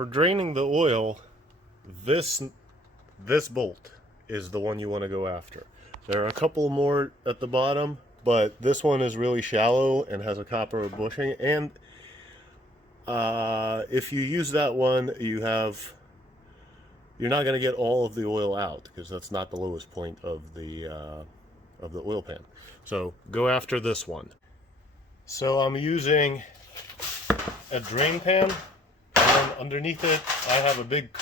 For draining the oil, this bolt is the one you want to go after. There are a couple more at the bottom, but this one is really shallow and has a copper bushing. And if you use that one, you're not going to get all of the oil out, because that's not the lowest point of the oil pan. So go after this one. So I'm using a drain pan, and underneath it I have a big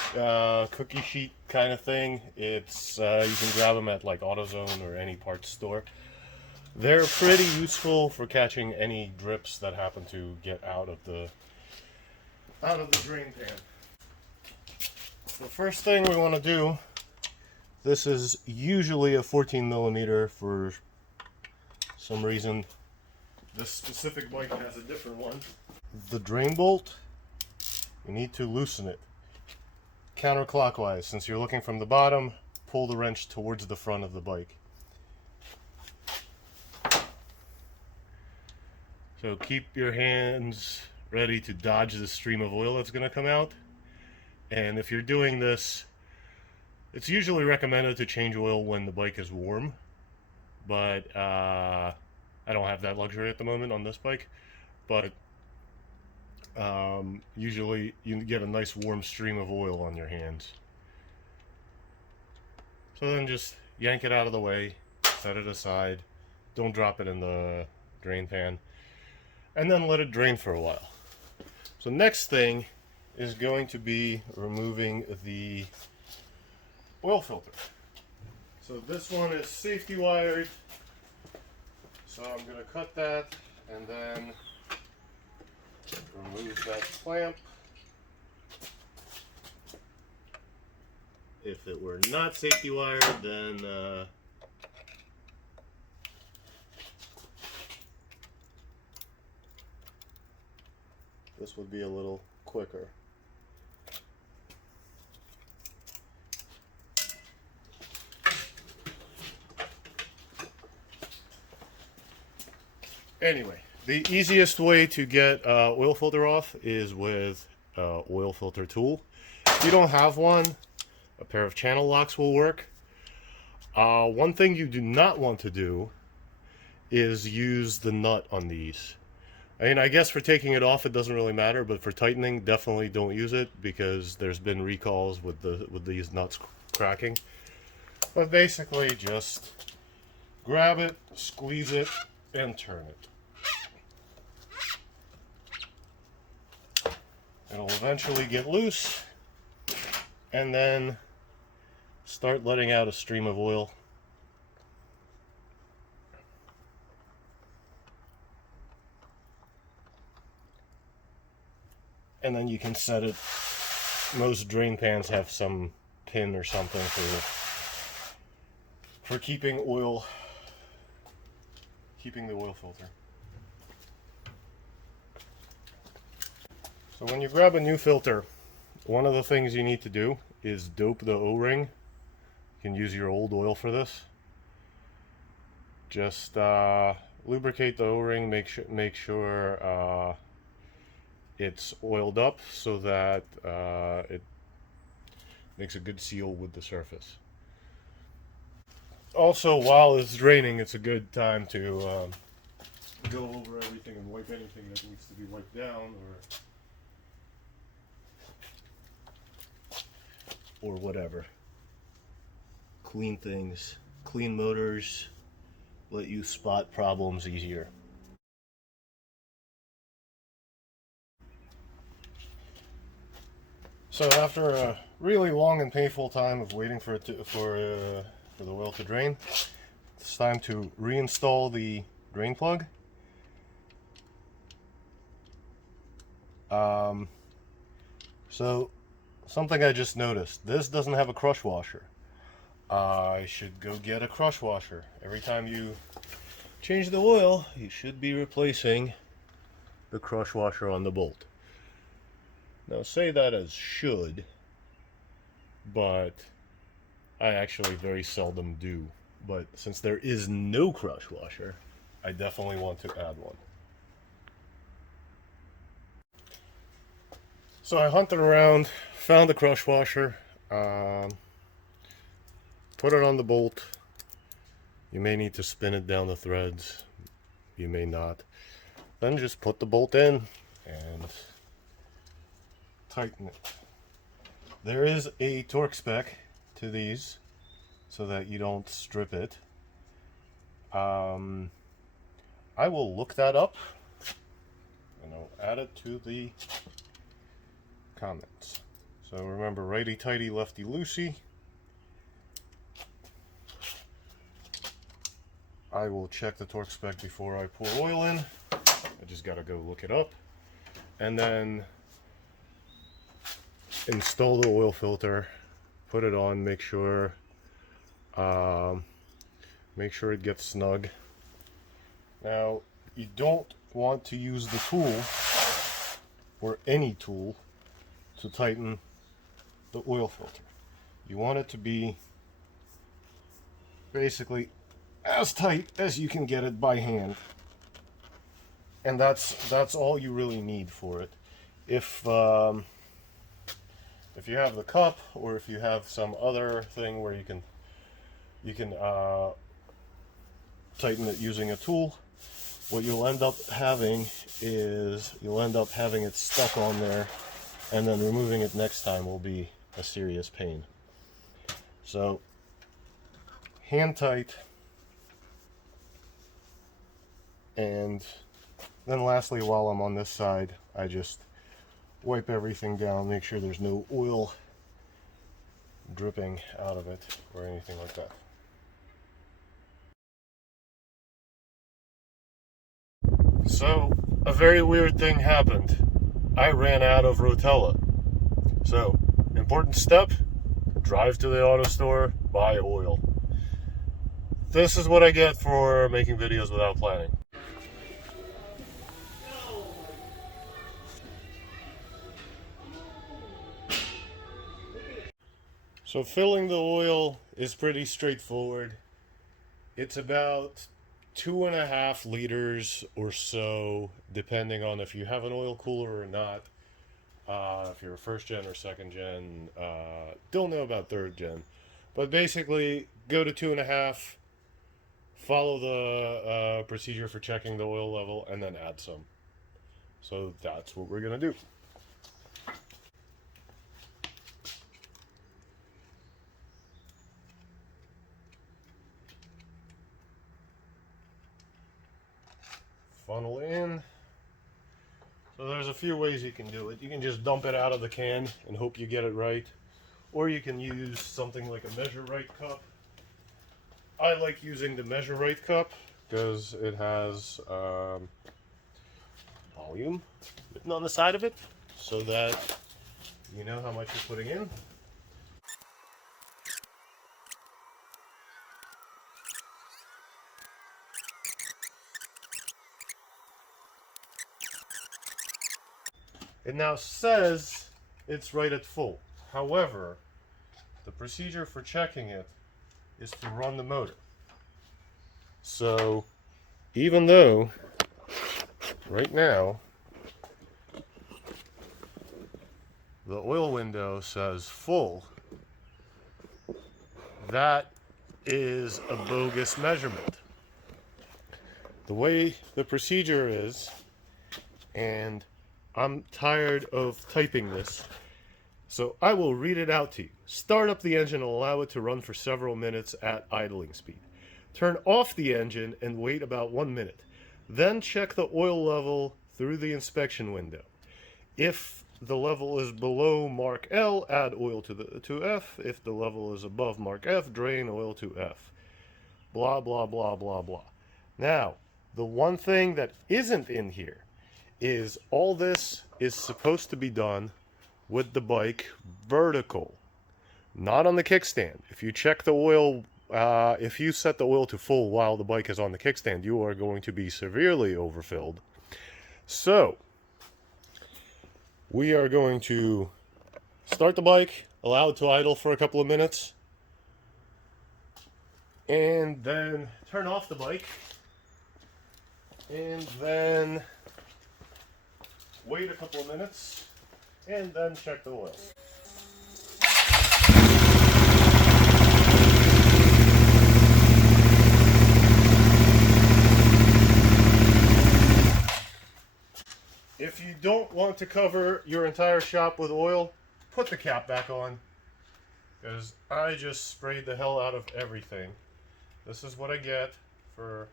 cookie sheet kind of thing. It's you can grab them at like AutoZone or any parts store. They're pretty useful for catching any drips that happen to get out of the drain pan. The first thing we want to do, this is usually a 14 millimeter. For some reason this specific bike has a different one. The drain bolt, you need to loosen it counterclockwise. Since you're looking from the bottom, pull the wrench towards the front of the bike. So keep your hands ready to dodge the stream of oil that's going to come out. And if you're doing this, it's usually recommended to change oil when the bike is warm, but I don't have that luxury at the moment on this bike. But usually you get a nice warm stream of oil on your hands. So then just yank it out of the way, set it aside, don't drop it in the drain pan, and then let it drain for a while. So next thing is going to be removing the oil filter. So this one is safety wired, so I'm going to cut that and then remove that clamp. If it were not safety wired, then this would be a little quicker. Anyway, the easiest way to get oil filter off is with oil filter tool. If you don't have one, a pair of channel locks will work. One thing you do not want to do is use the nut on these. I mean, I guess for taking it off it doesn't really matter, but for tightening, definitely don't use it, because there's been recalls with these nuts cracking. But basically just grab it, squeeze it, and turn it. It'll eventually get loose, and then start letting out a stream of oil. And then you can set it. Most drain pans have some pin or something for keeping the oil filter. So when you grab a new filter, one of the things you need to do is dope the O-ring. You can use your old oil for this. Just lubricate the O-ring, make sure it's oiled up so that it makes a good seal with the surface. Also, while it's draining, it's a good time to go over everything and wipe anything that needs to be wiped down, or whatever. Clean things, clean motors, let you spot problems easier. So after a really long and painful time of waiting for the oil to drain, it's time to reinstall the drain plug. So something I just noticed, this doesn't have a crush washer. I should go get a crush washer. Every time you change the oil, you should be replacing the crush washer on the bolt. Now, say that as should, but I actually very seldom do. But since there is no crush washer, I definitely want to add one. So I hunted around, found the crush washer, put it on the bolt. You may need to spin it down the threads, you may not. Then just put the bolt in and tighten it. There is a torque spec to these so that you don't strip it. I will look that up and I'll add it to the comments. So remember, righty tighty, lefty loosey. I will check the torque spec before I pour oil in. I just gotta go look it up. And then install the oil filter, put it on, make sure it gets snug. Now, you don't want to use the tool or any tool to tighten the oil filter. You want it to be basically as tight as you can get it by hand, and that's all you really need for it. If you have the cup, or if you have some other thing where you can tighten it using a tool, what you'll end up having is you'll end up having it stuck on there, and then removing it next time will be a serious pain. So hand tight. And then lastly, while I'm on this side, I just wipe everything down, make sure there's no oil dripping out of it or anything like that. So, a very weird thing happened. I ran out of Rotella. So, important step, drive to the auto store, buy oil. This is what I get for making videos without planning. So filling the oil is pretty straightforward. It's about 2.5 liters or so, depending on if you have an oil cooler or not. If you're a first gen or second gen, don't know about third gen. But basically, go to 2.5, follow the procedure for checking the oil level, and then add some. So that's what we're going to do. Funnel in. So there's a few ways you can do it. You can just dump it out of the can and hope you get it right, or you can use something like a Measure Right cup. I like using the Measure Right cup because it has volume written on the side of it, so that you know how much you're putting in. It now says it's right at full. However, the procedure for checking it is to run the motor. So, even though right now the oil window says full, that is a bogus measurement. The way the procedure is, and I'm tired of typing this, so I will read it out to you. Start up the engine and allow it to run for several minutes at idling speed. Turn off the engine and wait about 1 minute. Then check the oil level through the inspection window. If the level is below Mark L, add oil to F. If the level is above Mark F, drain oil to F. Blah, blah, blah, blah, blah. Now, the one thing that isn't in here is all this is supposed to be done with the bike vertical, not on the kickstand. If you check the oil, if you set the oil to full while the bike is on the kickstand, you are going to be severely overfilled. So, we are going to start the bike, allow it to idle for a couple of minutes, and then turn off the bike, and then wait a couple of minutes, and then check the oil. If you don't want to cover your entire shop with oil, put the cap back on, because I just sprayed the hell out of everything. This is what I get for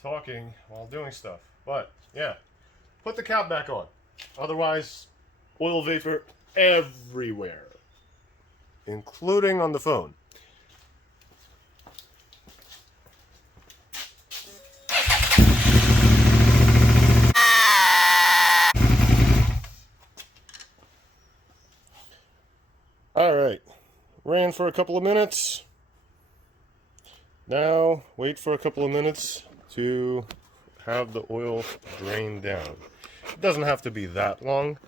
talking while doing stuff. But yeah, put the cap back on. Otherwise, oil vapor everywhere, including on the phone. Alright, ran for a couple of minutes. Now, wait for a couple of minutes to have the oil drain down. It doesn't have to be that long,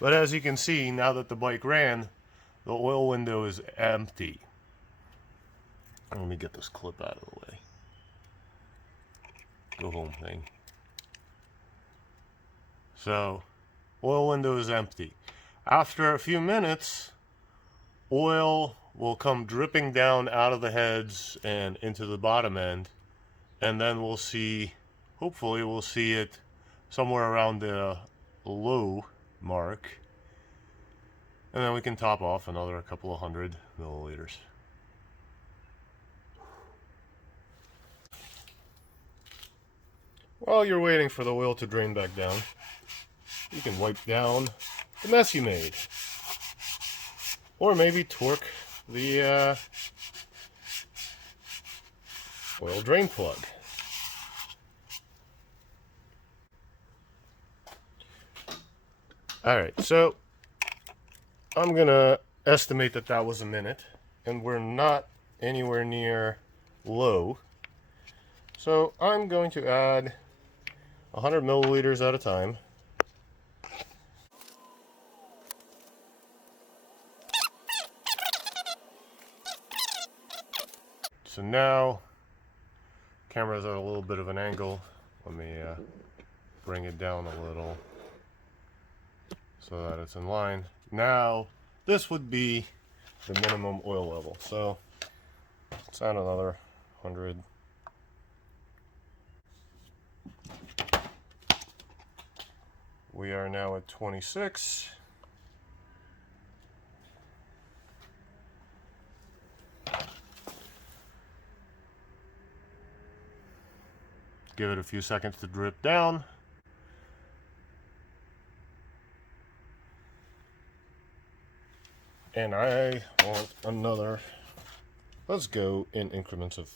but as you can see, now that the bike ran, the oil window is empty. Let me get this clip out of the way. Go home thing. So, oil window is empty. After a few minutes, oil will come dripping down out of the heads and into the bottom end, and then we'll see, hopefully we'll see it somewhere around the low mark, and then we can top off another couple of 100 milliliters. While you're waiting for the oil to drain back down, you can wipe down the mess you made. Or maybe torque the oil drain plug. Alright, so I'm gonna estimate that that was a minute, and we're not anywhere near low. So I'm going to add 100 milliliters at a time. So now, camera's at a little bit of an angle. Let me bring it down a little so that it's in line. Now, this would be the minimum oil level. So, let's add another 100. We are now at 26. Give it a few seconds to drip down. And I want another, let's go in increments of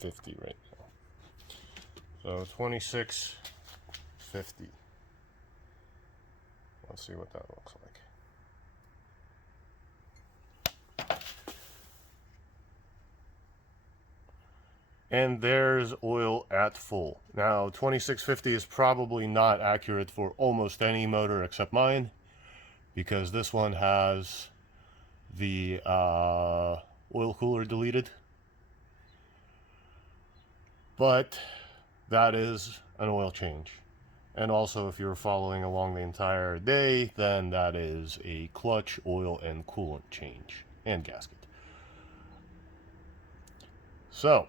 50 right now. So 26.50. Let's see what that looks like. And there's oil at full. Now 26.50 is probably not accurate for almost any motor except mine, because this one has the oil cooler deleted. But that is an oil change. And also, if you're following along the entire day, then that is a clutch, oil, and coolant change, and gasket. So,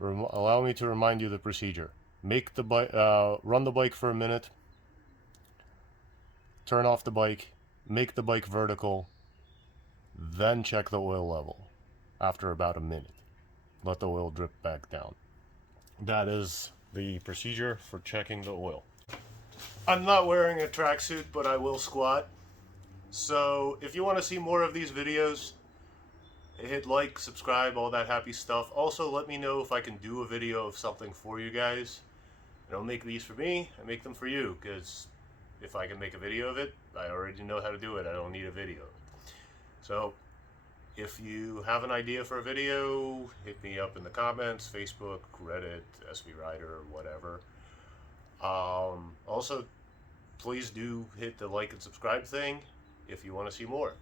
allow me to remind you the procedure. Make the bike, run the bike for a minute, turn off the bike, make the bike vertical, then check the oil level after about a minute. Let the oil drip back down. That is the procedure for checking the oil. I'm not wearing a tracksuit, but I will squat. So if you want to see more of these videos, hit like, subscribe, all that happy stuff. Also, let me know if I can do a video of something for you guys. I don't make these for me, I make them for you, because if I can make a video of it, I already know how to do it. I don't need a video. So, if you have an idea for a video, hit me up in the comments, Facebook, Reddit, SV Rider, whatever. Also, please do hit the like and subscribe thing if you want to see more.